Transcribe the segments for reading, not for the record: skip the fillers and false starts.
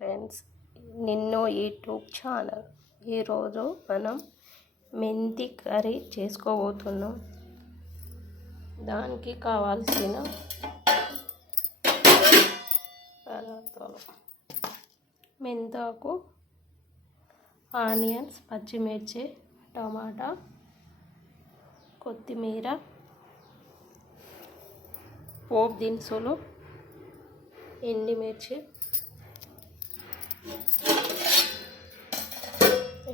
Friends, నిన్ను YouTube channel. ఈరోజు మనం మెంతి కర్రీ చేసుకోబోతున్నాం. దానికి కావాల్సిన పదార్థాలు: మెంతాకు, ఆనియన్స్, పచ్చిమిర్చి, టమాటా, కొత్తిమీర, పోపు దినుసులు, ఎండుమిర్చి.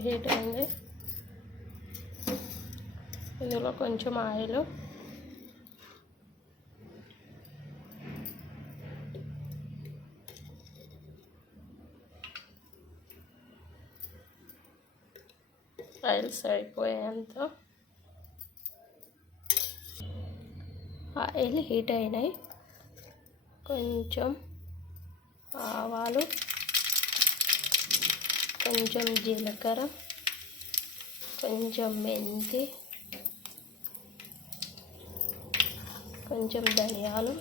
హీట్ అయింది. ఇందులో కొంచెం ఆయిల్, సరిపోయేంత ఆయిల్ హీట్ అయినాయి. కొంచెం ఆవాలు, కొంచెం జీలకర్ర, కొంచెం మెంతి, కొంచెం ధనియాలు,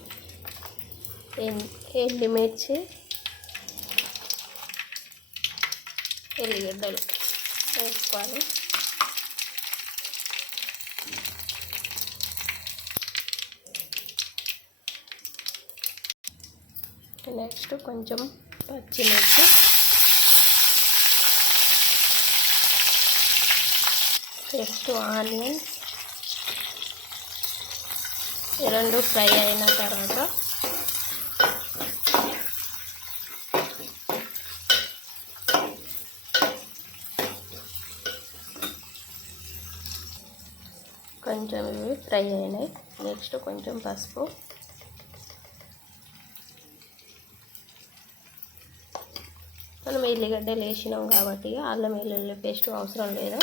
ఎండుమిర్చి, ఎల్లిగడ్డలు వేసుకోవాలి. నెక్స్ట్ కొంచెం పచ్చిమిర్చి, నెక్స్ట్ ఆనియన్. ఈ రెండు ఫ్రై అయిన తర్వాత కొంచెం ఇవి ఫ్రై అయినాయి. నెక్స్ట్ కొంచెం పసుపు, మనం ఎల్లిగడ్డలు వేసినాం కాబట్టి అల్లం వెల్లుల్లి పేస్ట్ అవసరం లేదు.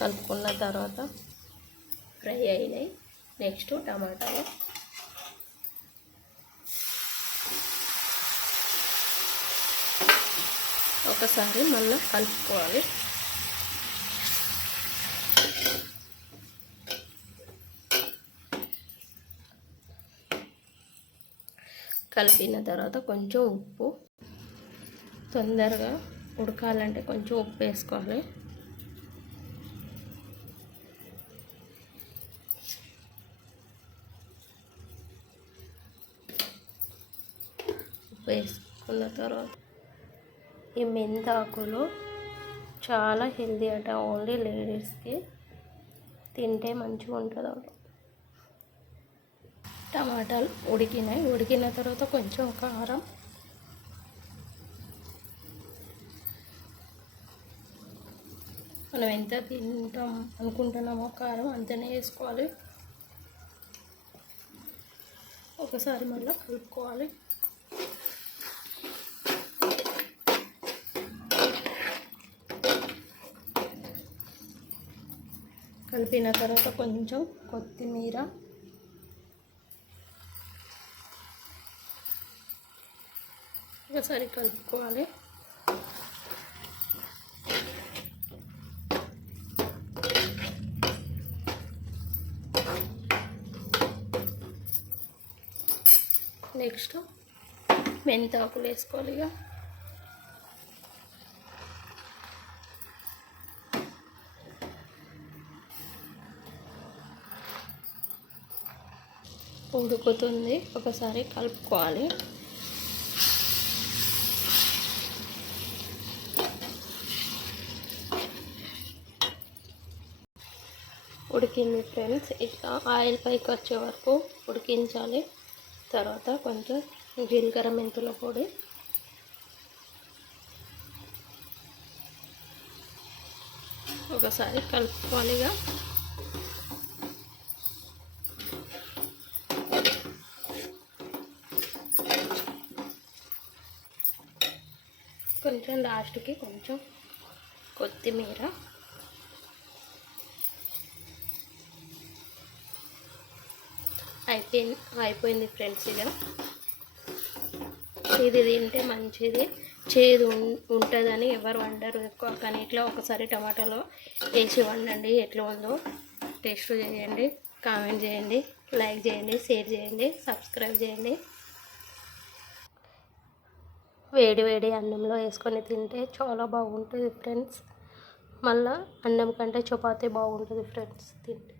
కలుపుకున్న తర్వాత ఫ్రై అయినాయి. నెక్స్ట్ టమాటాలు, ఒకసారి మళ్ళీ కలుపుకోవాలి. కలిపిన తర్వాత కొంచెం ఉప్పు, తొందరగా ఉడకాలంటే కొంచెం ఉప్పు వేసుకోవాలి. ఉప్పు వేసుకున్న తర్వాత ఈ మెంతాకులు చాలా హెల్దీ అట. ఓన్లీ లేడీస్కి తింటే మంచిగా ఉంటుంది. టమాటాలు ఉడికినాయి. ఉడికిన తర్వాత కొంచెం కారం, మనం ఎంత తింటాం అనుకుంటున్నామో కారం అంతనే వేసుకోవాలి. ఒకసారి మళ్ళీ కలుపుకోవాలి. కలిపిన తర్వాత కొంచెం కొత్తిమీర, ఒకసారి కలుపుకోవాలి. నెక్స్ట్ మెంతాకులు వేసుకోవాలి. ఇక ఉడుకుతుంది, ఒకసారి కలుపుకోవాలి. ఉడికింది ఫ్రెండ్స్. ఇట్లా ఆయిల్ పైకి వచ్చే వరకు ఉడికించాలి. తర్వాత కొంచెం జీలకర్ర మెంతుల పొడి, ఒకసారి కలుపుకోవాలి. కొంచెం లాస్ట్కి కొంచెం కొత్తిమీర. అయిపోయింది ఫ్రెండ్స్. ఇక ఇది తింటే మంచిది. చేదు ఉంటుందని ఎవరు వండరు ఎక్కువ, కానీ ఇట్లా ఒకసారి టమాటాలో వేసి వండండి. ఎట్లా ఉందో టేస్ట్ చేయండి, కామెంట్ చేయండి, లైక్ చేయండి, షేర్ చేయండి, సబ్స్క్రైబ్ చేయండి. వేడి వేడి అన్నంలో వేసుకొని తింటే చాలా బాగుంటుంది ఫ్రెండ్స్. మళ్ళీ అన్నం కంటే చపాతీ బాగుంటుంది ఫ్రెండ్స్ తింటే.